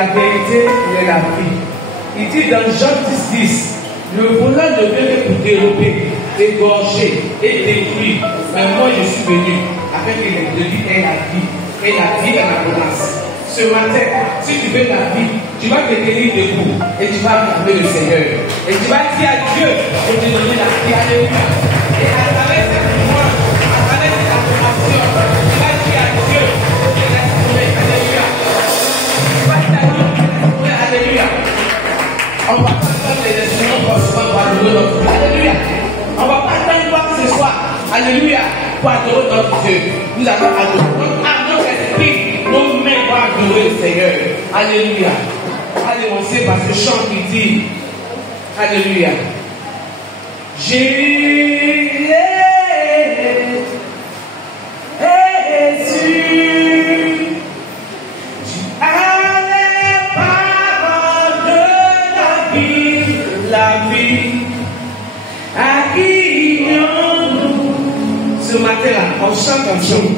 la vérité, il est la vie. Il dit dans Jean 10, le voleur ne vient que pour dérober, égorger et détruire. Mais moi je suis venu afin que les vie aient la vie, et la vie en abondance. Ce matin, si tu veux la vie, tu vas te tenir debout et tu vas acclamer le Seigneur. Et tu vas dire à Dieu de te donner la vie. Alléluia. Et à travers cette louange, à travers cette adoration, tu vas dire à Dieu de te restaurer. Alléluia. Tu vas dire à Dieu de te restaurer. Alléluia. On ne va pas attendre les instruments forcément pour adorer notre Dieu. Alléluia. On ne va pas attendre quoi que ce soit. Alléluia. Pour adorer notre Dieu. Nous allons adorer notre esprit. Nos mains vont adorer le Seigneur. Alléluia. Allez, on sait parce que chant qui dit alléluia. Jésus, tu as les paroles de la vie, à qui nous. Ce matin-là, on chante un chant.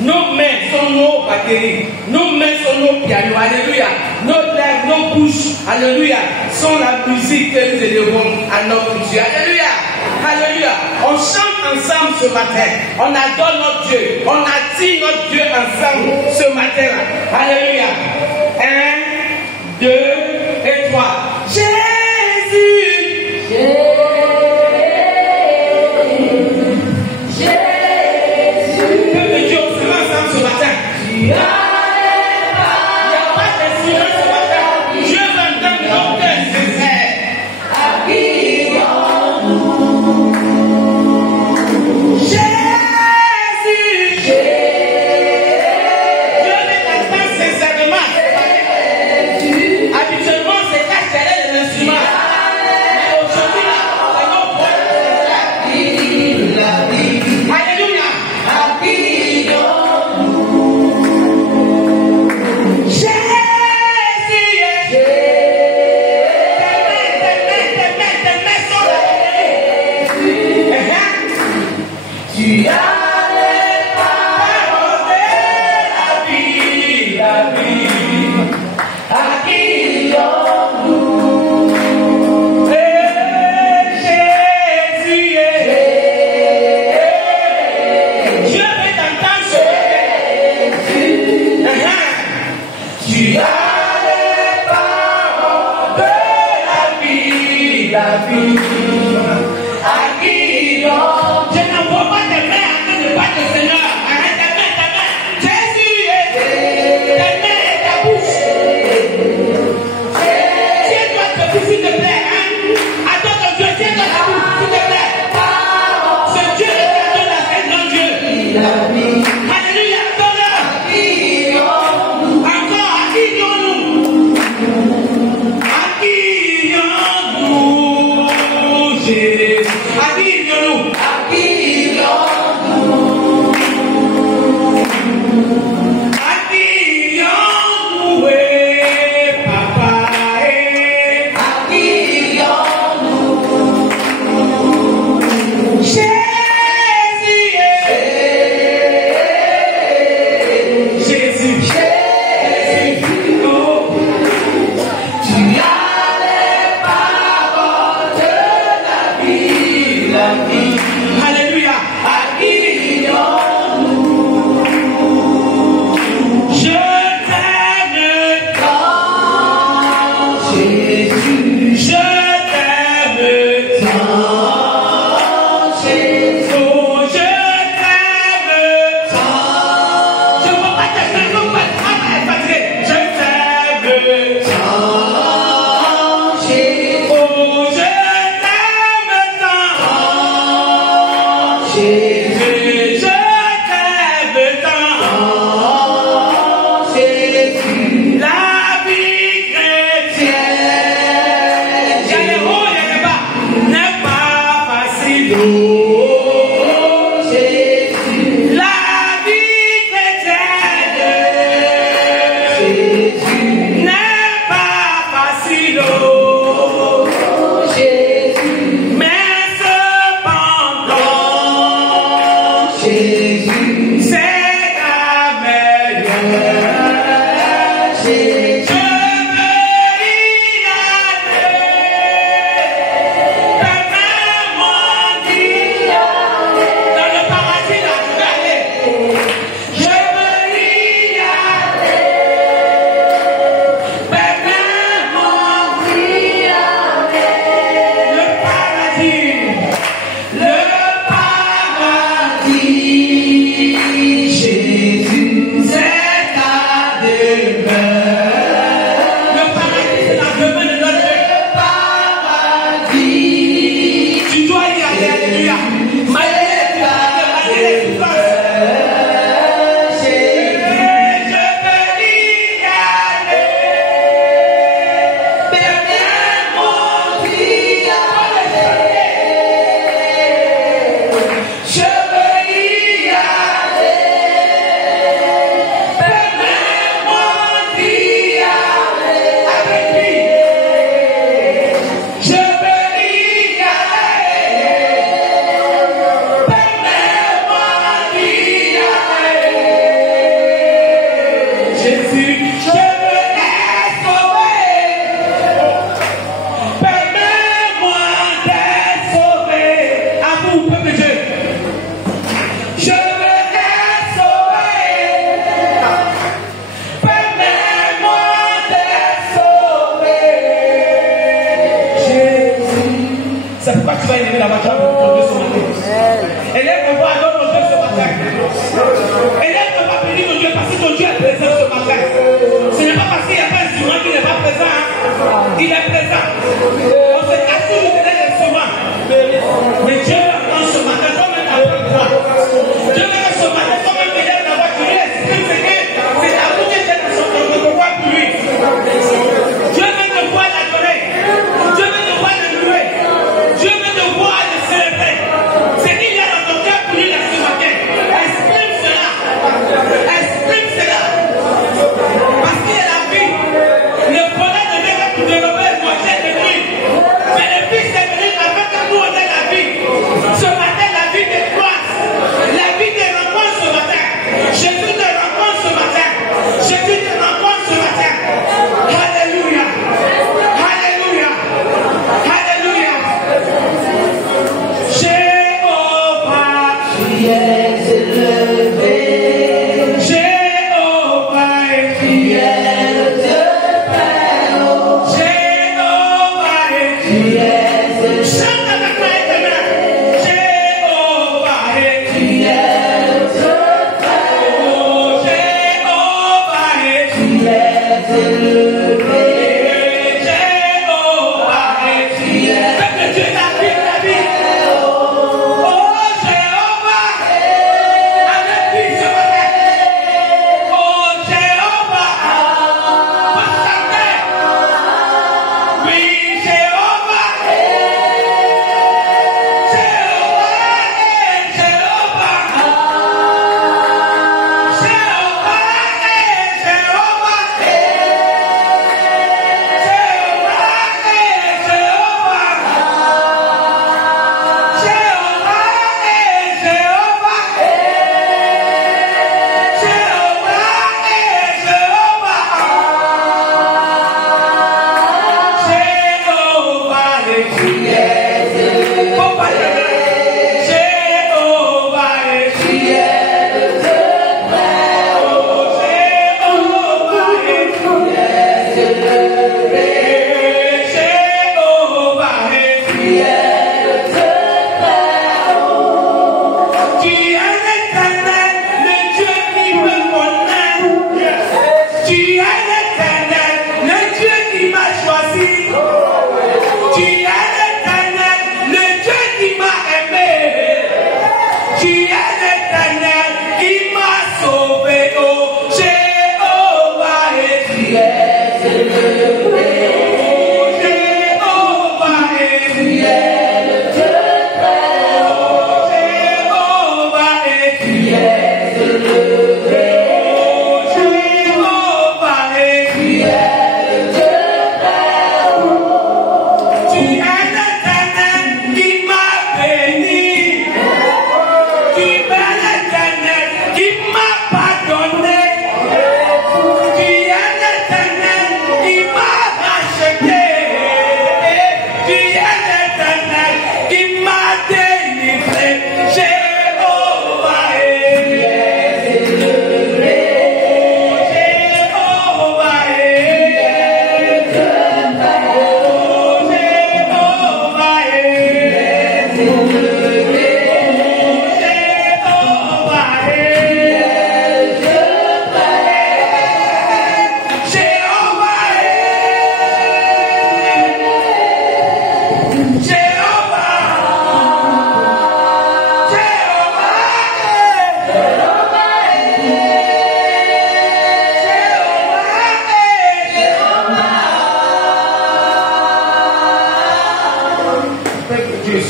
Nos mains sont nos batteries, nos mains sont nos pianos, alléluia. Nos lèvres, nos bouches, alléluia, sont la musique que nous élevons à notre Dieu, alléluia. Alléluia. On chante ensemble ce matin, on adore notre Dieu, on attire notre Dieu ensemble ce matin-là, alléluia. 1, 2 et 3. Jésus, Jésus. N'est pas tu vas élever la voix, tu vas ton Dieu ce matin. Élève ta voix, adore ton Dieu ce matin. Élève ta voix, bénis ton Dieu parce que ton Dieu est présent ce matin. Ce n'est pas parce qu'il n'y a pas un instrument qu'il n'est pas présent. Hein. Il est présent. On se cache toujours derrière l'instrument. Mais Dieu m'entend ce matin, toi-même avec toi. Dieu m'entend ce matin, toi-même élève ta voix, tu lui exprimes ce que c'est la bouche de Dieu dans son voix pour lui. Dieu veut te voir l'adorer. Dieu veut te voir le louer. Dieu veut te voir le célébrer. C'est qu'il y a dans ton cœur pour lui la ce matin. Exprime cela. Exprime cela. Parce qu'il y a la vie. Le bonheur ne vient pas pour développer le projet de lui. Mais le Fils est venu afin que nous on ait la vie. Ce matin, la vie te croise. La vie te rencontre ce matin. Jésus te rencontre ce matin. Jésus te rencontre ce matin. Alléluia. Alléluia. Alléluia. Jéhovah, tu es élevé. Jéhovah, tu es le Dieu très-haut. Jéhovah, tu es élevé. Chante avec moi éternel. Jéhovah, tu es le Dieu très-haut. Jéhovah, tu es élevé.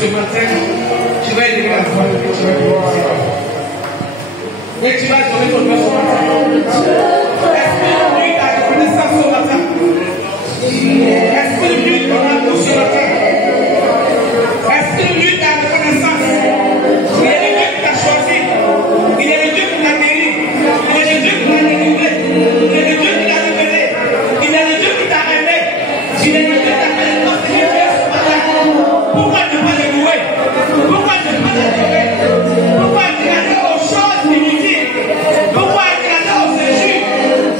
Ce matin, tu vas élever la voix et tu vas glorifier. Et tu vas donner ton Dieu ce matin. Exprime-lui ta reconnaissance ce matin. Exprime-lui ton amour ce matin. Exprime-lui ta reconnaissance. Il est le Dieu qui t'a choisi. Il est le Dieu qui t'a guéri. Il est le Dieu qui t'a délivré. Il est le Dieu qui t'a révélé. Il est le Dieu qui t'a aimé. Il est le Dieu qui t'a fait le temps de Dieu ce matin. Pourquoi ne pas le louer? Pourquoi ne pas l'adorer? Pourquoi regarder aux choses inutiles? Pourquoi regarder aux injures?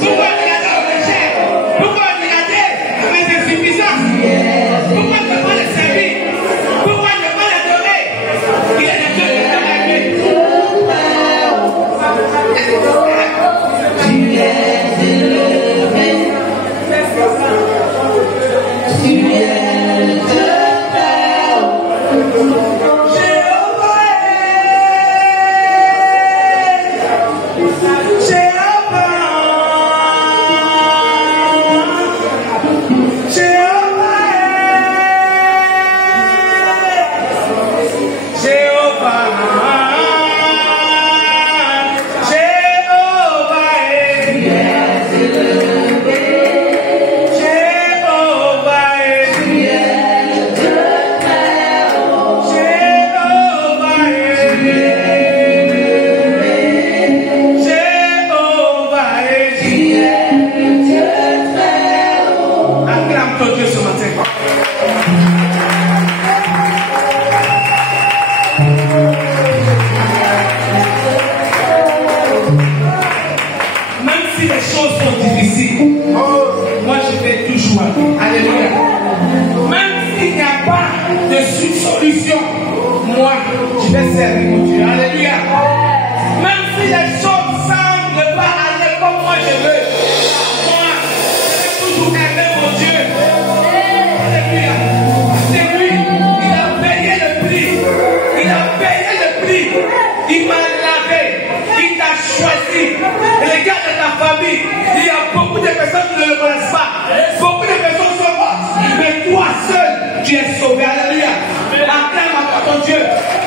Pourquoi regarder aux légères? Pourquoi regarder à mes insuffisances? Pourquoi ne pas le servir? Pourquoi ne pas Tu es sauvé, alléluia. Acclame à ton Dieu.